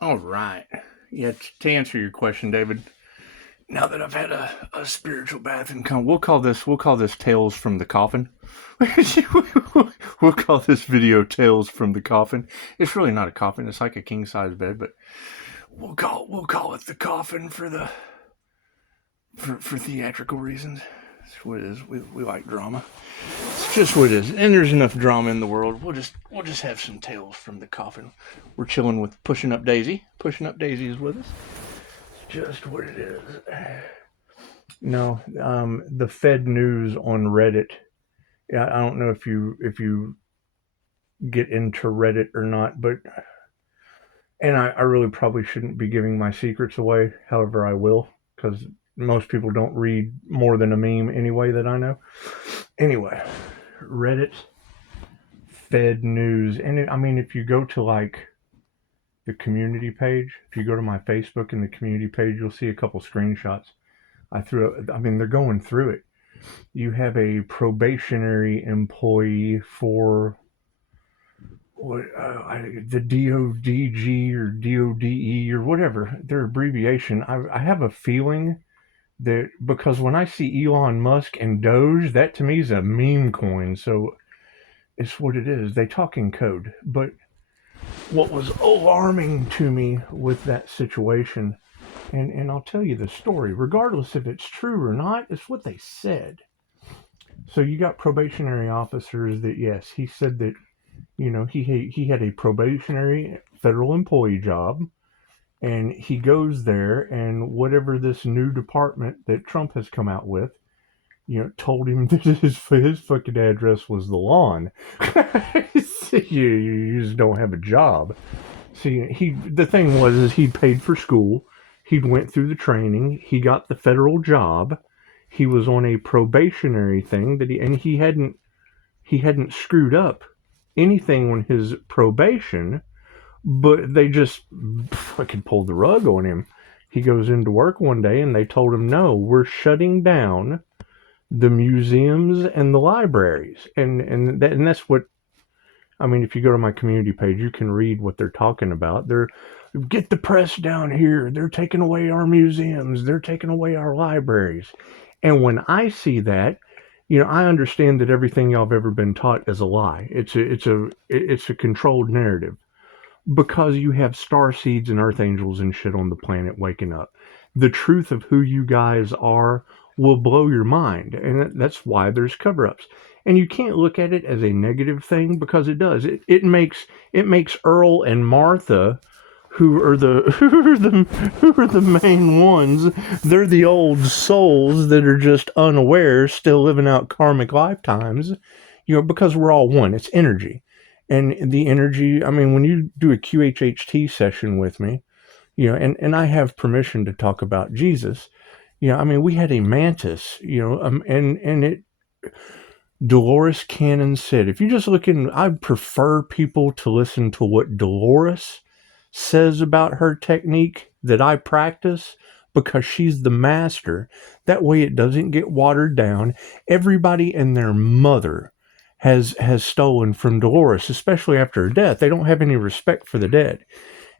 All right. Yeah, to answer your question, David, now that I've had a spiritual bath and come, we'll call this Tales from the Coffin. We'll call this video Tales from the Coffin. It's really not a coffin, it's like a king size bed, but we'll call it the coffin for theatrical reasons. That's what it is. We like drama. It's just what it is. And there's enough drama in the world. We'll just have some tales from the coffin. We're chilling with Pushing Up Daisy. Pushing Up Daisy is with us. It's just what it is. No, the FEDnews on Reddit. Yeah, I don't know if you get into Reddit or not, but and I really probably shouldn't be giving my secrets away. However, I will because most people don't read more than a meme anyway that I know. Anyway, Reddit FEDnews, and I mean, if you go to like the community page, if you go to my Facebook and the community page, you'll see a couple screenshots. I mean, they're going through it. You have a probationary employee for the DODG or DODE or whatever their abbreviation. I have a feeling that because when I see Elon Musk and Doge, that to me is a meme coin. So it's what it is. They talk in code. But what was alarming to me with that situation, and I'll tell you the story, regardless if it's true or not, it's what they said. So you got probationary officers that, yes, he said that, he had a probationary federal employee job, and he goes there, and whatever this new department that Trump has come out with, told him that his fucking address was the lawn. you just don't have a job. See, the thing was is he paid for school, he went through the training, he got the federal job, he was on a probationary thing he hadn't screwed up anything on his probation, but they just fucking pulled the rug on him. He goes into work one day and they told him, no, we're shutting down the museums and the libraries. And that's what, I mean, if you go to my community page, you can read what they're talking about. They're, get the press down here. They're taking away our museums. They're taking away our libraries. And when I see that, I understand that everything y'all have ever been taught is a lie. It's a controlled narrative because you have star seeds and earth angels and shit on the planet waking up. The truth of who you guys are will blow your mind, and that's why there's cover-ups. And you can't look at it as a negative thing because it does. It makes Earl and Martha, who are the who are the main ones. They're the old souls that are just unaware, still living out karmic lifetimes. Because we're all one. It's energy, and the energy. I mean, when you do a QHHT session with me, and I have permission to talk about Jesus. I mean, we had a mantis. And it. Dolores Cannon said, if you just look in, I prefer people to listen to what Dolores says about her technique that I practice because she's the master. That way it doesn't get watered down. Everybody and their mother has stolen from Dolores, especially after her death. They don't have any respect for the dead.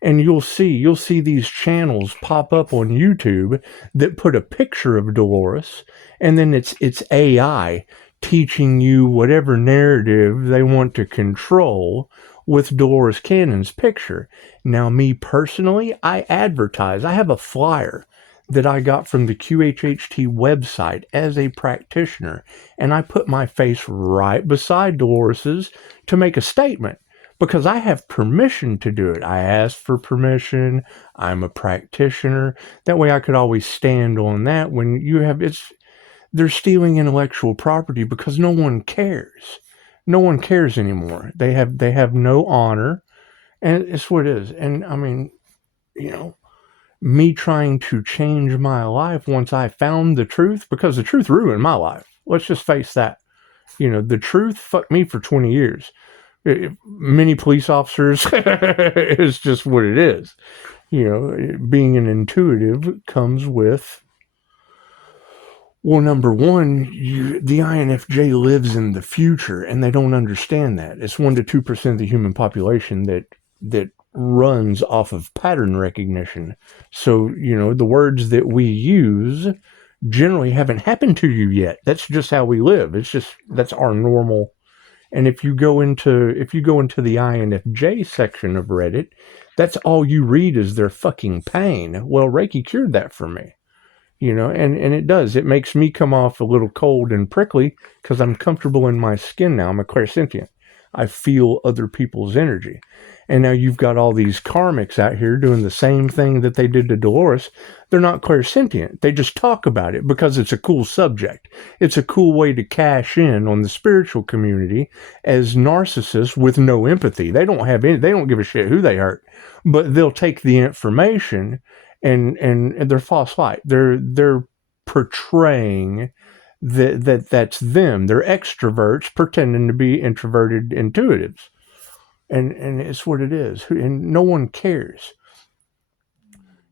And you'll see these channels pop up on YouTube that put a picture of Dolores, and then it's AI teaching you whatever narrative they want to control with Dolores Cannon's picture. Now, me personally, I advertise. I have a flyer that I got from the QHHT website as a practitioner, and I put my face right beside Dolores's to make a statement because I have permission to do it. I asked for permission. I'm a practitioner. That way I could always stand on that when you have they're stealing intellectual property because no one cares. No one cares anymore. They have no honor, and it's what it is. And I mean, me trying to change my life once I found the truth, because the truth ruined my life. Let's just face that. The truth fucked me for 20 years. Many police officers is just what it is. Being an intuitive comes with, well, number one, the INFJ lives in the future, and they don't understand that. It's 1% to 2% of the human population that runs off of pattern recognition. So, the words that we use generally haven't happened to you yet. That's just how we live. That's our normal. And if you go into the INFJ section of Reddit, that's all you read is their fucking pain. Well, Reiki cured that for me. And it does. It makes me come off a little cold and prickly because I'm comfortable in my skin now. I'm a clairsentient. I feel other people's energy. And now you've got all these karmics out here doing the same thing that they did to Dolores. They're not clairsentient. They just talk about it because it's a cool subject. It's a cool way to cash in on the spiritual community as narcissists with no empathy. They don't give a shit who they hurt, but they'll take the information and they're false light. They're portraying that's them. They're extroverts pretending to be introverted intuitives. And it's what it is. And no one cares.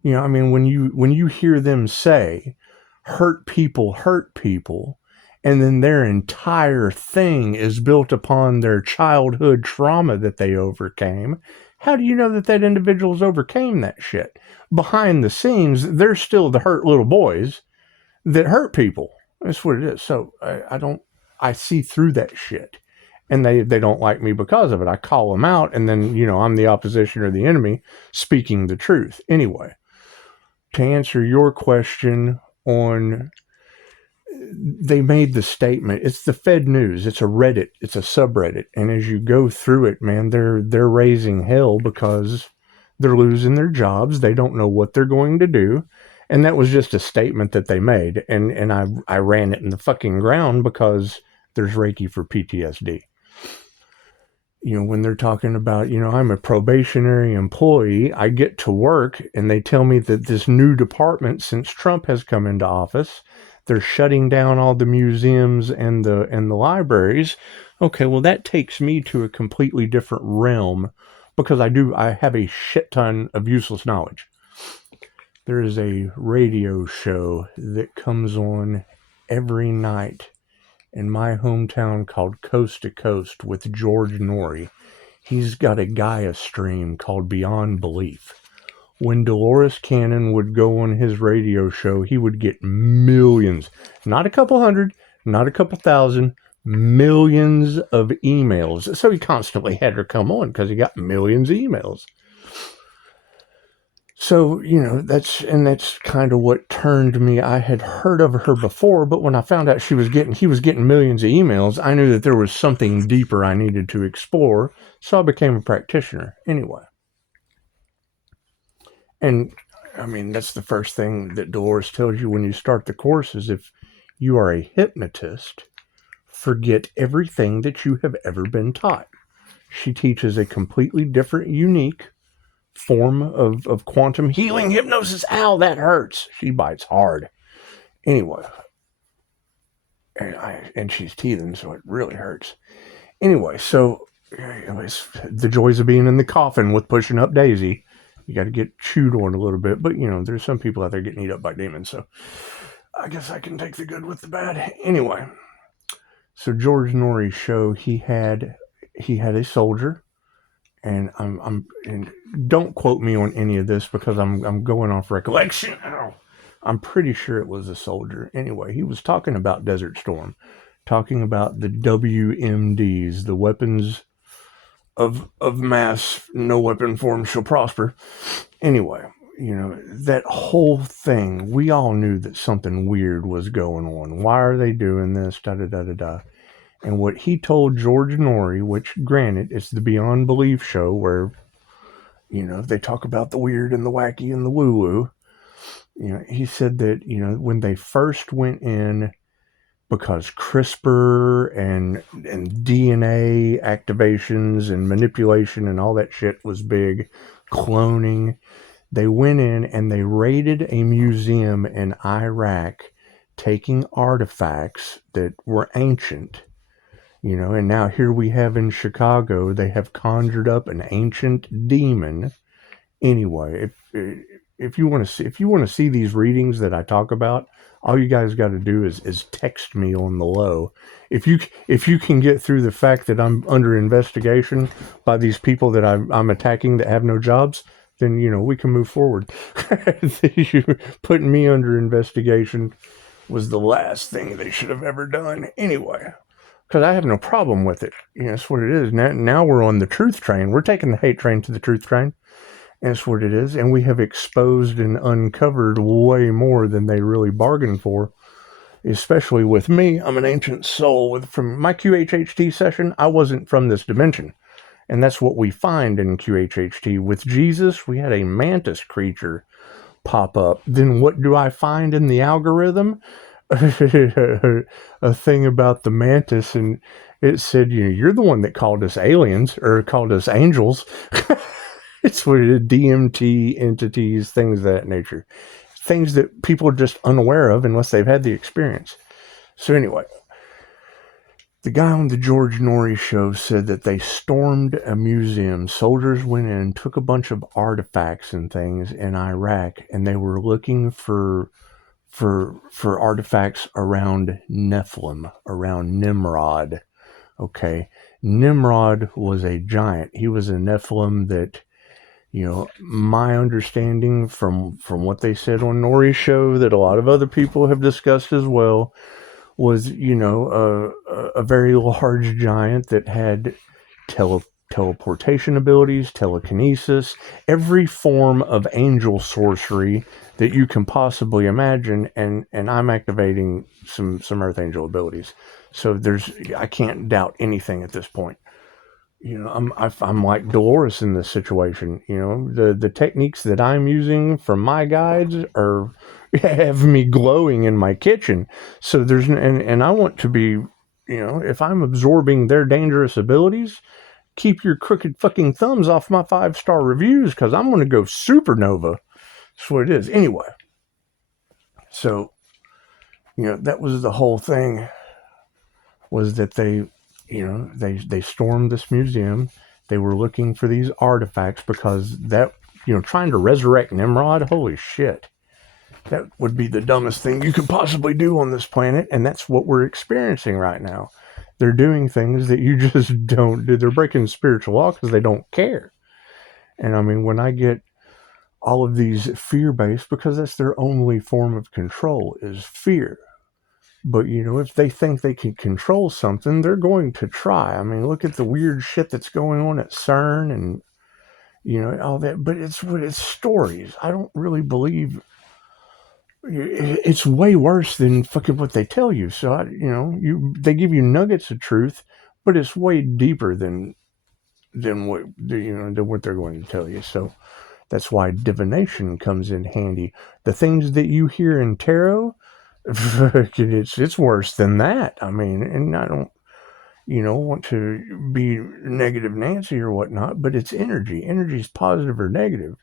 I mean, when you hear them say hurt people, and then their entire thing is built upon their childhood trauma that they overcame, how do you know that individual's overcame that shit? Behind the scenes, they're still the hurt little boys that hurt people. That's what it is. So I see through that shit. And they don't like me because of it. I call them out, and then, I'm the opposition or the enemy speaking the truth. Anyway, to answer your question on, they made the statement, it's the FEDnews, it's a Reddit, it's a subreddit, and as you go through it, man, they're raising hell because they're losing their jobs. They don't know what they're going to do. And that was just a statement that they made. And I ran it in the fucking ground because there's Reiki for PTSD. When they're talking about, I'm a probationary employee, I get to work and they tell me that this new department, since Trump has come into office, they're shutting down all the museums and the libraries. Okay, well, that takes me to a completely different realm because I have a shit ton of useless knowledge. There is a radio show that comes on every night in my hometown called Coast to Coast with George Norrie. He's got a Gaia stream called Beyond Belief. When Dolores Cannon would go on his radio show, he would get millions, not a couple hundred, not a couple thousand, millions of emails. So he constantly had her come on because he got millions of emails. So, that's kind of what turned me. I had heard of her before, but when I found out he was getting millions of emails, I knew that there was something deeper I needed to explore. So I became a practitioner anyway. And I mean, that's the first thing that Dolores tells you when you start the course is if you are a hypnotist, forget everything that you have ever been taught. She teaches a completely different, unique form of quantum healing hypnosis. Ow, that hurts. She bites hard. Anyway, and she's teething, so it really hurts. Anyway, so it's the joys of being in the coffin with pushing up Daisy. You got to get chewed on a little bit, but there's some people out there getting eaten up by demons, so I guess I can take the good with the bad. Anyway, so George Norrie's show, he had a soldier. And and don't quote me on any of this because I'm going off recollection. I'm pretty sure it was a soldier. Anyway, he was talking about Desert Storm, talking about the WMDs, the weapons of mass, no weapon form shall prosper. Anyway, that whole thing, we all knew that something weird was going on. Why are they doing this? Da da da da da. And what he told George Norrie, which granted, it's the Beyond Belief show where, they talk about the weird and the wacky and the woo-woo. He said that, when they first went in, because CRISPR and DNA activations and manipulation and all that shit was big, cloning, they went in and they raided a museum in Iraq, taking artifacts that were ancient. And now here we have in Chicago, they have conjured up an ancient demon. Anyway, if you want to see these readings that I talk about, all you guys got to do is text me on the low. If you can get through the fact that I'm under investigation by these people that I'm attacking that have no jobs, then we can move forward. Putting me under investigation was the last thing they should have ever done anyway. Because I have no problem with it. That's what it is. Now we're on the truth train. We're taking the hate train to the truth train. That's what it is. And we have exposed and uncovered way more than they really bargained for. Especially with me. I'm an ancient soul. From my QHHT session, I wasn't from this dimension. And that's what we find in QHHT. With Jesus, we had a mantis creature pop up. Then what do I find in the algorithm? A thing about the mantis, and it said, you're the one that called us aliens, or called us angels. It's what it is, DMT entities, things of that nature. Things that people are just unaware of unless they've had the experience. So anyway, the guy on the George Norrie show said that they stormed a museum. Soldiers went in, took a bunch of artifacts and things in Iraq, and they were looking for artifacts around Nephilim, around Nimrod. Okay, Nimrod was a giant. He was a Nephilim that, my understanding from what they said on Norrie's show, that a lot of other people have discussed as well, was, a very large giant that had teleportation abilities, telekinesis, every form of angel sorcery that you can possibly imagine, and I'm activating some Earth Angel abilities. So I can't doubt anything at this point. I'm like Dolores in this situation. The techniques that I'm using from my guides have me glowing in my kitchen. So and I want to be, if I'm absorbing their dangerous abilities, keep your crooked fucking thumbs off my 5-star reviews, because I'm going to go supernova. That's what it is. Anyway, so, that was the whole thing, was that they stormed this museum. They were looking for these artifacts because trying to resurrect Nimrod, holy shit. That would be the dumbest thing you could possibly do on this planet, and that's what we're experiencing right now. They're doing things that you just don't do. They're breaking spiritual law because they don't care. And I mean, when I get all of these fear-based, because that's their only form of control, is fear. But, if they think they can control something, they're going to try. I mean, look at the weird shit that's going on at CERN and, all that. But it's stories. I don't really believe. It's way worse than fucking what they tell you. So, they give you nuggets of truth, but it's way deeper than what they're going to tell you. So that's why divination comes in handy. The things that you hear in tarot, it's worse than that. I mean, and I don't, want to be negative Nancy or whatnot, but it's energy. Energy is positive or negative.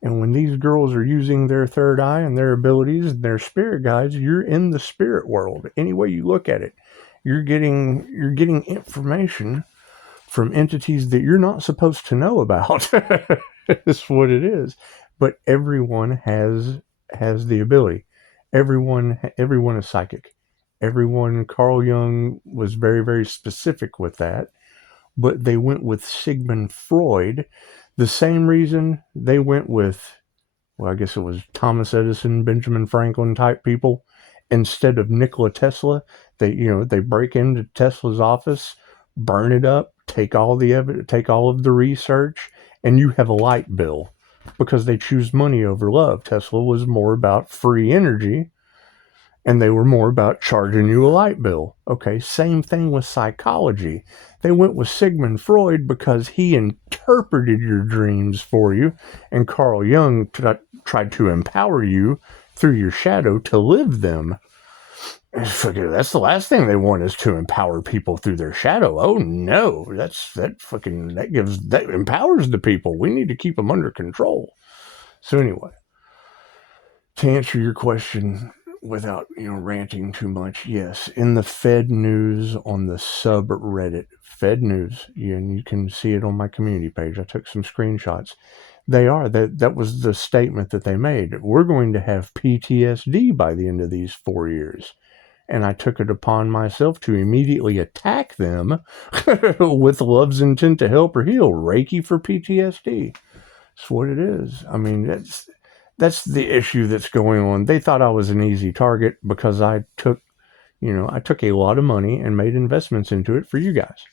And when these girls are using their third eye and their abilities and their spirit guides, you're in the spirit world. Any way you look at it, you're getting information from entities that you're not supposed to know about. That's what it is. But everyone has the ability. Everyone is psychic. Carl Jung was very, very specific with that. But they went with Sigmund Freud. The same reason they went with, well, I guess it was Thomas Edison, Benjamin Franklin type people, instead of Nikola Tesla. They break into Tesla's office, burn it up, take all the evidence, take all of the research, and you have a light bill, because they choose money over love. Tesla was more about free energy, and they were more about charging you a light bill. Okay, same thing with psychology. They went with Sigmund Freud because he interpreted your dreams for you, and Carl Jung tried to empower you through your shadow to live them. That's the last thing they want, is to empower people through their shadow. Oh no, that empowers the people. We need to keep them under control. So anyway, to answer your question without ranting too much, yes, in the FEDnews on the subreddit FEDnews, and you can see it on my community page. I took some screenshots. They are. That was the statement that they made. We're going to have PTSD by the end of these 4 years. And I took it upon myself to immediately attack them with love's intent to help or heal. Reiki for PTSD. That's what it is. I mean, that's the issue that's going on. They thought I was an easy target because I took a lot of money and made investments into it for you guys.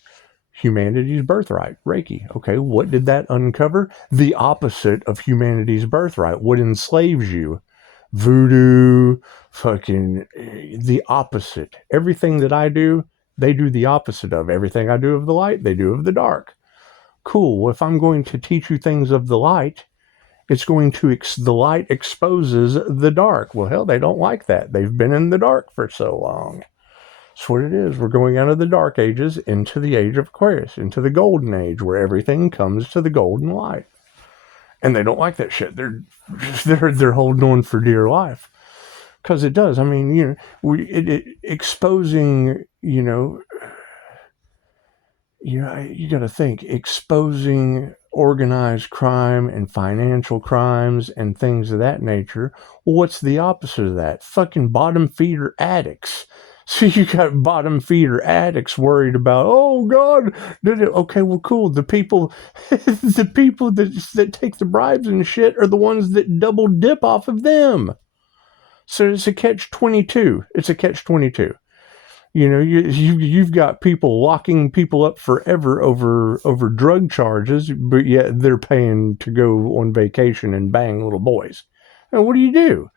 Humanity's birthright, Reiki. Okay, what did that uncover? The opposite of humanity's birthright. What enslaves you? Voodoo, fucking the opposite. Everything that I do, they do the opposite of. Everything I do of the light, they do of the dark. Cool. Well, if I'm going to teach you things of the light, it's going to, the light exposes the dark. Well, hell, they don't like that. They've been in the dark for so long. That's what it is. We're going out of the dark ages into the age of Aquarius, into the golden age where everything comes to the golden light. And they don't like that shit. They're holding on for dear life. Because it does. I mean, exposing, you got to think, exposing organized crime and financial crimes and things of that nature. Well, what's the opposite of that? Fucking bottom feeder addicts. So you got bottom feeder addicts worried about, oh God, okay, well, cool. The people that take the bribes and shit are the ones that double dip off of them. So it's a catch-22. It's a catch-22. You've got people locking people up forever over drug charges, but yet they're paying to go on vacation and bang little boys. And what do you do?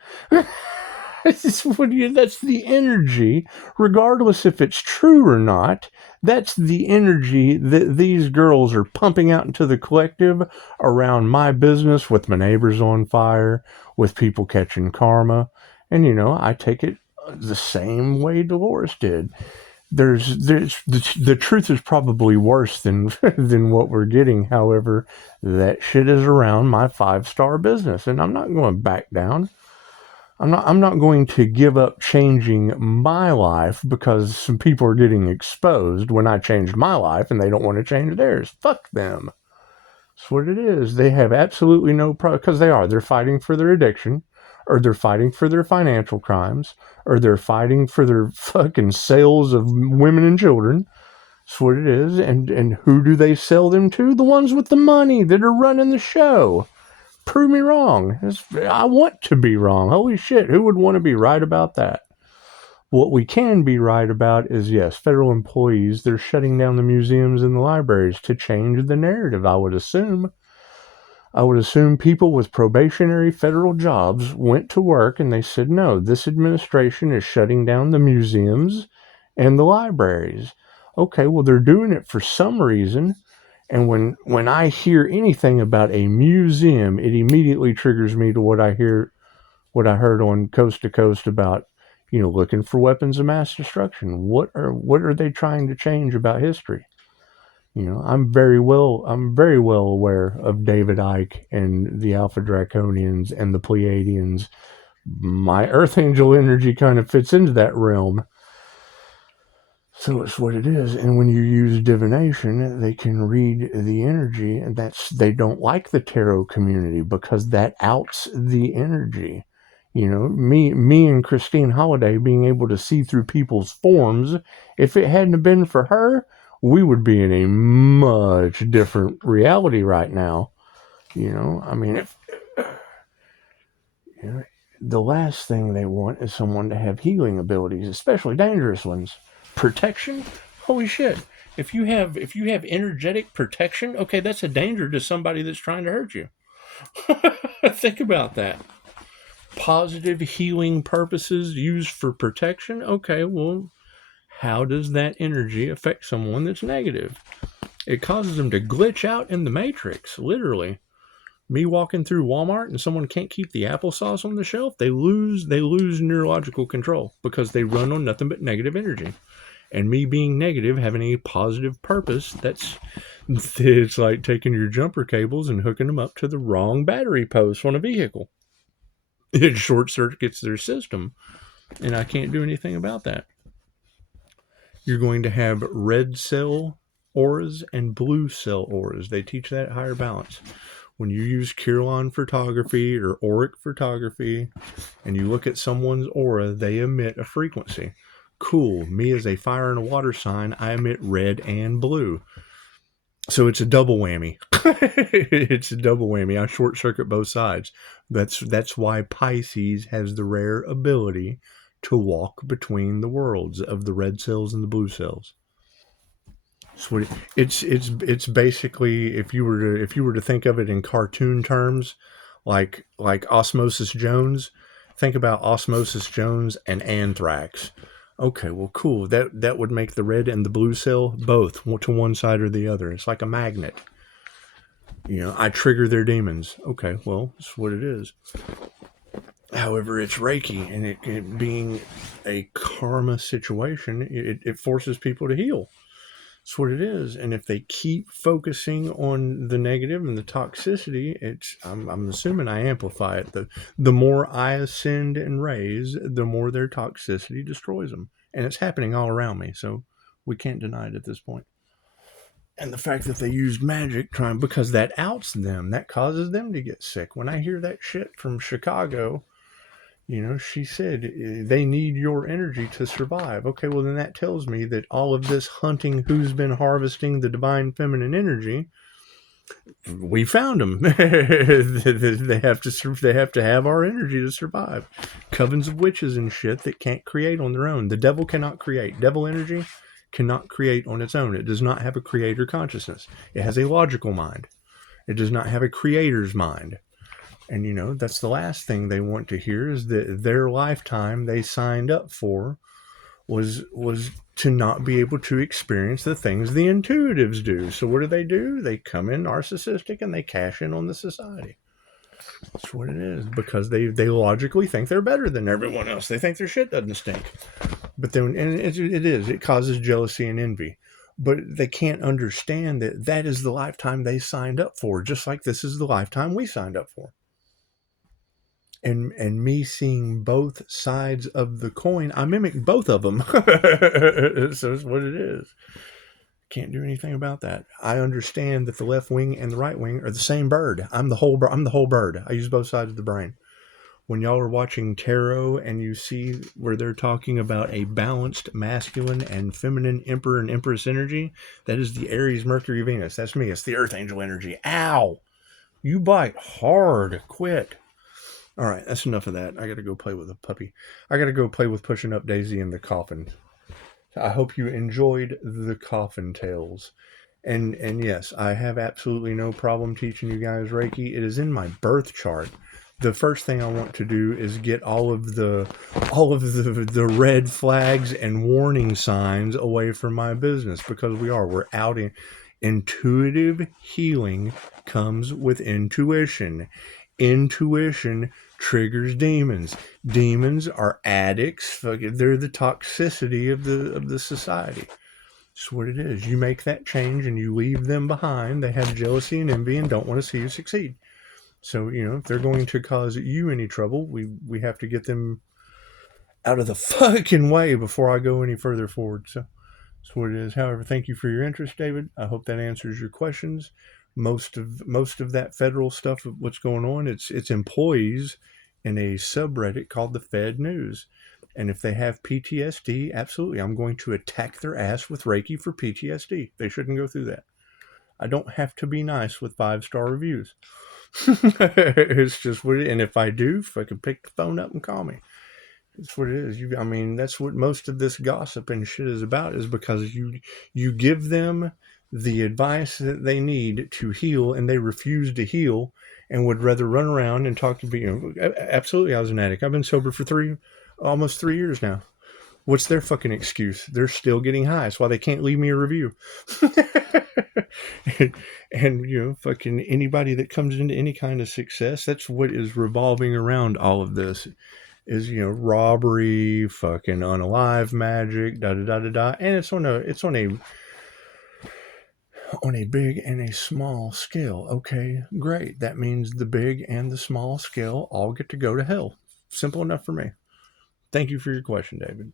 That's the energy, regardless if it's true or not. That's the energy that these girls are pumping out into the collective around my business, with my neighbors on fire, with people catching karma. And, I take it the same way Dolores did. The truth is probably worse than what we're getting. However, that shit is around my 5-star business, and I'm not going back down. I'm not going to give up changing my life because some people are getting exposed when I changed my life and they don't want to change theirs. Fuck them. That's what it is. They have absolutely no problem, because they're fighting for their addiction, or they're fighting for their financial crimes, or they're fighting for their fucking sales of women and children. That's what it is. And who do they sell them to? The ones with the money that are running the show. Prove me wrong. I want to be wrong. Holy shit, who would want to be right about that? What we can be right about is, yes, federal employees, they're shutting down the museums and the libraries to change the narrative, I would assume. I would assume people with probationary federal jobs went to work and they said, no, this administration is shutting down the museums and the libraries. Okay, well, they're doing it for some reason. And when I hear anything about a museum, it immediately triggers me to what I heard on Coast to Coast about, looking for weapons of mass destruction. What are they trying to change about history? I'm very well aware of David Icke and the Alpha Draconians and the Pleiadians. My Earth Angel energy kind of fits into that realm. So it's what it is. And when you use divination, they can read the energy, and they don't like the tarot community because that outs the energy. Me and Christine Holiday being able to see through people's forms, if it hadn't been for her, we would be in a much different reality right now. I mean, the last thing they want is someone to have healing abilities, especially dangerous ones. Protection? Holy shit. If you have energetic protection, okay, that's a danger to somebody that's trying to hurt you. Think about that. Positive healing purposes used for protection? Okay, well, how does that energy affect someone that's negative? It causes them to glitch out in the matrix, literally. Me walking through Walmart and someone can't keep the applesauce on the shelf, they lose neurological control because they run on nothing but negative energy. And me being negative, having a positive purpose, it's like taking your jumper cables and hooking them up to the wrong battery post on a vehicle. It short circuits their system, and I can't do anything about that. You're going to have red cell auras and blue cell auras. They teach that higher balance. When you use Kirlian photography or auric photography and you look at someone's aura, they emit a frequency. Cool. Me as a fire and a water sign, I emit red and blue. So it's a double whammy. It's a double whammy. I short circuit both sides. That's why Pisces has the rare ability to walk between the worlds of the red cells and the blue cells. So it's basically, if you were to think of it in cartoon terms, like Osmosis Jones, think about Osmosis Jones and Anthrax. Okay, well, cool. That would make the red and the blue cell both to one side or the other. It's like a magnet. I trigger their demons. Okay, well, that's what it is. However, it's Reiki, and it being a karma situation, it forces people to heal. That's what it is. And if they keep focusing on the negative and the toxicity, I'm assuming I amplify it. The more I ascend and raise, the more their toxicity destroys them. And it's happening all around me, so we can't deny it at this point. And the fact that they used magic because that outs them, that causes them to get sick. When I hear that shit from Chicago, she said they need your energy to survive. Okay, well, then that tells me that all of this hunting, who's been harvesting the divine feminine energy, we found them. They have to have our energy to survive. Covens of witches and shit that can't create on their own. The devil cannot create. Devil energy cannot create on its own. It does not have a creator consciousness. It has a logical mind. It does not have a creator's mind. And that's the last thing they want to hear, is that their lifetime they signed up for was to not be able to experience the things the intuitives do. So what do? They come in narcissistic and they cash in on the society. That's what it is, because they logically think they're better than everyone else. They think their shit doesn't stink. But then, and it causes jealousy and envy. But they can't understand that is the lifetime they signed up for, just like this is the lifetime we signed up for. And me seeing both sides of the coin, I mimic both of them. So it's what it is. Can't do anything about that. I understand that the left wing and the right wing are the same bird. I'm the whole bird. I use both sides of the brain. When y'all are watching tarot and you see where they're talking about a balanced masculine and feminine emperor and empress energy, that is the Aries, Mercury, Venus. That's me. It's the earth angel energy. Ow! You bite hard. Quit. All right, that's enough of that. I got to go play with a puppy. I got to go play with pushing up Daisy in the coffin. I hope you enjoyed the coffin tales. And yes, I have absolutely no problem teaching you guys Reiki. It is in my birth chart. The first thing I want to do is get all of the red flags and warning signs away from my business, because we're out in intuitive healing comes with intuition. Intuition triggers demons. Demons are addicts. They're the toxicity of the society. That's what it is. You make that change and you leave them behind. They have jealousy and envy and don't want to see you succeed. So, if they're going to cause you any trouble, we have to get them out of the fucking way before I go any further forward. So that's what it is. However, thank you for your interest, David. I hope that answers your questions. Most of that federal stuff of what's going on, it's employees in a subreddit called the FEDnews. And if they have PTSD, absolutely, I'm going to attack their ass with Reiki for PTSD. They shouldn't go through that. I don't have to be nice with 5-star reviews. It's just what it, and if I do, if I can pick the phone up and call me. That's what it is. That's what most of this gossip and shit is about, is because you give them the advice that they need to heal, and they refuse to heal and would rather run around and talk to people. Absolutely, I was an addict. I've been sober for almost 3 years now. What's their fucking excuse? They're still getting high. That's why they can't leave me a review. and fucking anybody that comes into any kind of success, that's what is revolving around all of this. Is robbery, fucking unalive magic, da da da da da, and it's on a big and a small scale. Okay, great. That means the big and the small scale all get to go to hell. Simple enough for me. Thank you for your question, David.